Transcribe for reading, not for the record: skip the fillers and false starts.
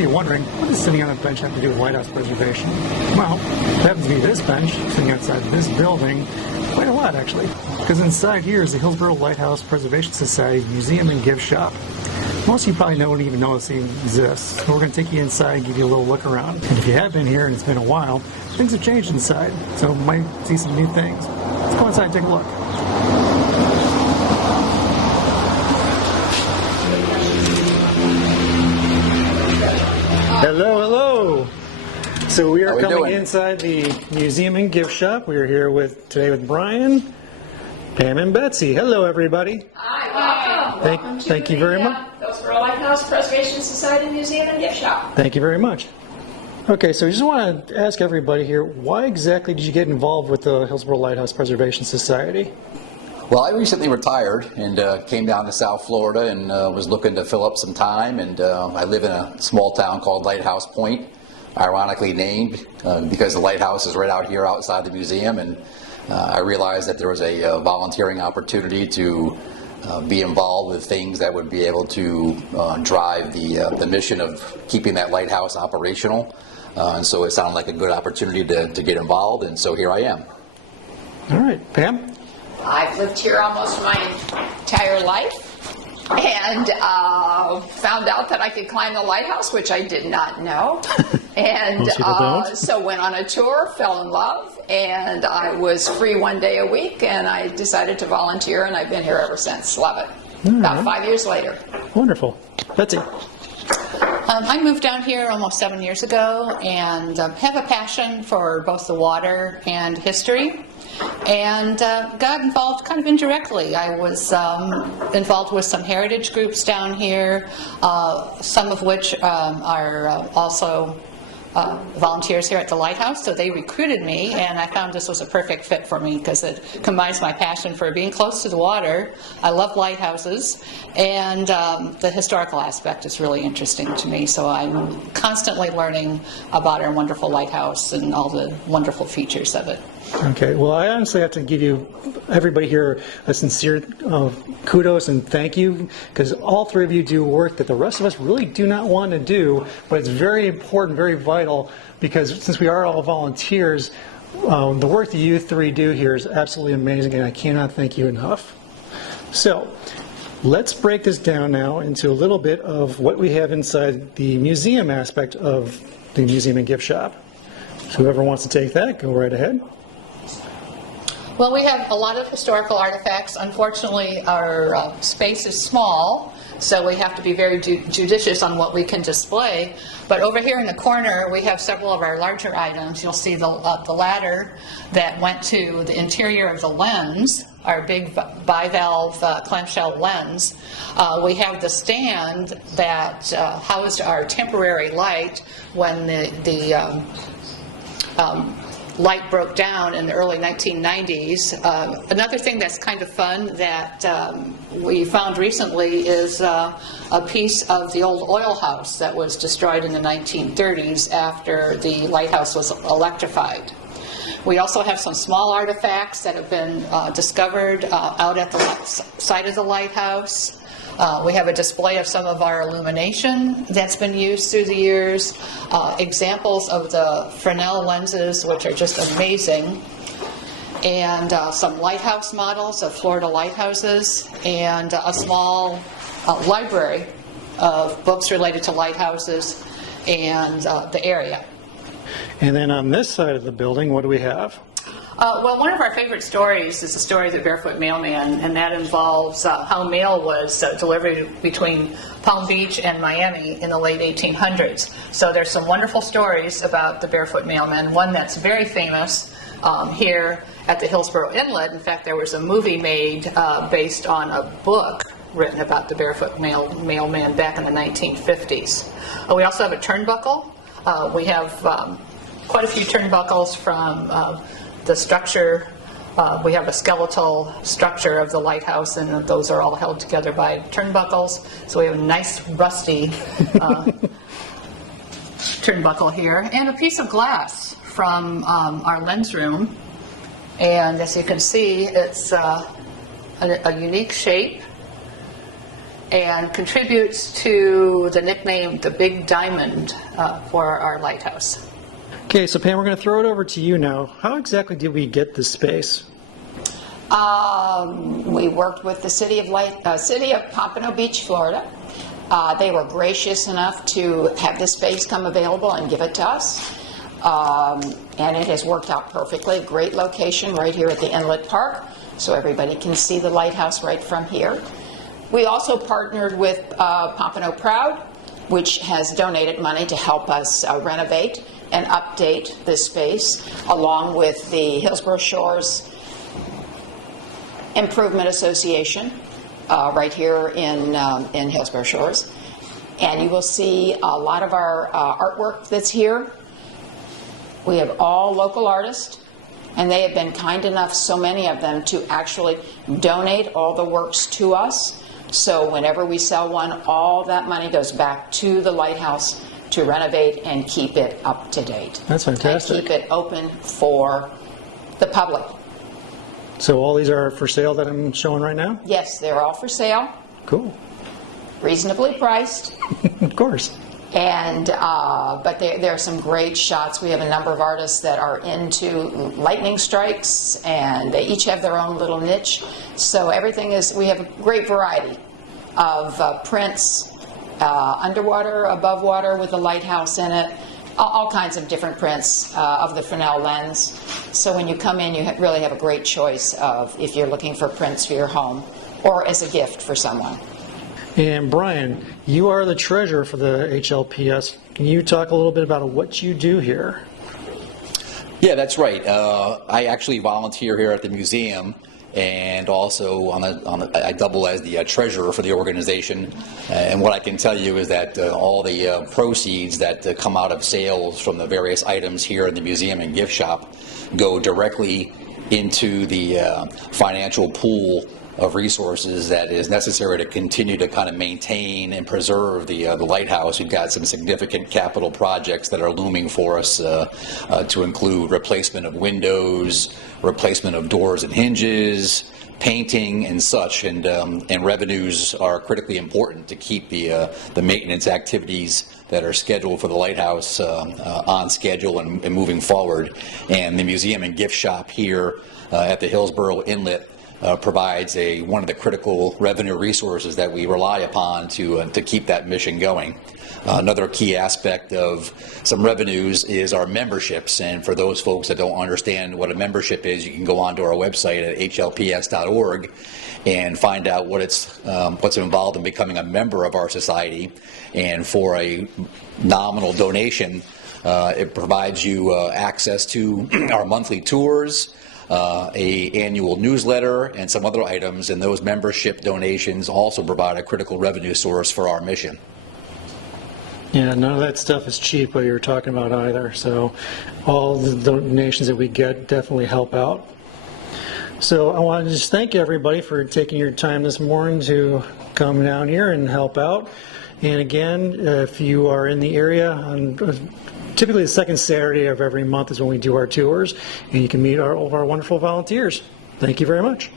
be wondering, what does sitting on a bench have to do with lighthouse preservation? Well, it happens to be this bench, sitting outside this building, quite a lot actually. Because inside here is the Hillsborough Lighthouse Preservation Society Museum and Gift Shop. Most of you probably don't even know this thing exists. So we're going to take you inside and give you a little look around. And if you have been here and it's been a while, things have changed inside, so you might see some new things. Let's go inside and take a look. Hello, hello. So we are coming inside the museum and gift shop. We are here today with Brian, Pam, and Betsy. Hello, everybody. Hi, welcome. Thank you very much. Hillsborough Lighthouse Preservation Society Museum and Gift Shop. Thank you very much. Okay, so we just want to ask everybody here, why exactly did you get involved with the Hillsborough Lighthouse Preservation Society? Well, I recently retired and came down to South Florida and was looking to fill up some time, and I live in a small town called Lighthouse Point, ironically named because the lighthouse is right out here outside the museum, and I realized that there was a volunteering opportunity to be involved with things that would be able to drive the mission of keeping that lighthouse operational, and so it sounded like a good opportunity to get involved, and so here I am. All right, Pam? I've lived here almost my entire life and found out that I could climb the lighthouse, which I did not know. And so went on a tour, fell in love, and I was free one day a week, and I decided to volunteer, and I've been here ever since. Love it. About 5 years later. Wonderful. Betsy? I moved down here almost 7 years ago and have a passion for both the water and history, and got involved kind of indirectly. I was involved with some heritage groups down here, some of which are also volunteers here at the Lighthouse, so they recruited me, and I found this was a perfect fit for me because it combines my passion for being close to the water. I love lighthouses, and the historical aspect is really interesting to me, so I'm constantly learning about our wonderful lighthouse and all the wonderful features of it. Okay, well, I honestly have to give you, everybody here, a sincere kudos and thank you, because all three of you do work that the rest of us really do not want to do, but it's very important, very vital, because since we are all volunteers, the work that you three do here is absolutely amazing, and I cannot thank you enough. So, let's break this down now into a little bit of what we have inside the museum aspect of the museum and gift shop. So whoever wants to take that, go right ahead. Well, we have a lot of historical artifacts. Unfortunately, our space is small, so we have to be very judicious on what we can display. But over here in the corner, we have several of our larger items. You'll see the ladder that went to the interior of the lens, our big bivalve clamshell lens. We have the stand that housed our temporary light when the light broke down in the early 1990s. Another thing that's kind of fun that we found recently is a piece of the old oil house that was destroyed in the 1930s after the lighthouse was electrified. We also have some small artifacts that have been discovered out at the side of the lighthouse. We have a display of some of our illumination that's been used through the years, examples of the Fresnel lenses, which are just amazing, and some lighthouse models of Florida lighthouses, and a small library of books related to lighthouses and the area. And then on this side of the building, what do we have? Well, one of our favorite stories is the story of the Barefoot Mailman, and that involves how mail was delivered between Palm Beach and Miami in the late 1800s. So there's some wonderful stories about the Barefoot Mailman. One that's very famous here at the Hillsborough Inlet. In fact, there was a movie made based on a book written about the Barefoot Mailman back in the 1950s. We also have a turnbuckle. We have quite a few turnbuckles from the structure. We have a skeletal structure of the lighthouse, and those are all held together by turnbuckles. So we have a nice rusty turnbuckle here, and a piece of glass from our lens room. And as you can see, it's a unique shape, and contributes to the nickname the Big Diamond for our lighthouse. Okay, so Pam, we're going to throw it over to you now. How exactly did we get this space? We worked with the city of Pompano Beach, Florida. They were gracious enough to have this space come available and give it to us. And it has worked out perfectly. Great location right here at the Inlet Park, so everybody can see the lighthouse right from here. We also partnered with Pompano Proud, which has donated money to help us renovate and update this space, along with the Hillsborough Shores Improvement Association right here in Hillsborough Shores. And you will see a lot of our artwork that's here. We have all local artists, and they have been kind enough, so many of them, to actually donate all the works to us. So whenever we sell one, all that money goes back to the lighthouse to renovate and keep it up to date. That's fantastic. And keep it open for the public. So all these are for sale that I'm showing right now? Yes, they're all for sale, Cool. reasonably priced. Of course. And but there are some great shots. We have a number of artists that are into lightning strikes, and they each have their own little niche. So everything is, we have a great variety of prints, underwater, above water with a lighthouse in it, all kinds of different prints of the Fresnel lens. So when you come in, you really have a great choice of if you're looking for prints for your home or as a gift for someone. And Brian, you are the treasurer for the HLPS. Can you talk a little bit about what you do here? Yeah, that's right. I actually volunteer here at the museum, and also I double as the treasurer for the organization. And what I can tell you is that all the proceeds that come out of sales from the various items here in the museum and gift shop go directly into the financial pool of resources that is necessary to continue to kind of maintain and preserve the lighthouse. We've got some significant capital projects that are looming for us to include replacement of windows, replacement of doors and hinges, painting and such, and revenues are critically important to keep the maintenance activities that are scheduled for the lighthouse on schedule and moving forward. And the museum and gift shop here at the Hillsborough Inlet provides one of the critical revenue resources that we rely upon to keep that mission going. Another key aspect of some revenues is our memberships, and for those folks that don't understand what a membership is, you can go onto our website at hlps.org and find out what's involved in becoming a member of our society. And for a nominal donation, it provides you access to our monthly tours, a annual newsletter, and some other items, and those membership donations also provide a critical revenue source for our mission. Yeah, none of that stuff is cheap, what you're talking about either. So all the donations that we get definitely help out. So I want to just thank everybody for taking your time this morning to come down here and help out. And again, if you are in the area, typically the second Saturday of every month is when we do our tours, and you can meet all of our wonderful volunteers. Thank you very much.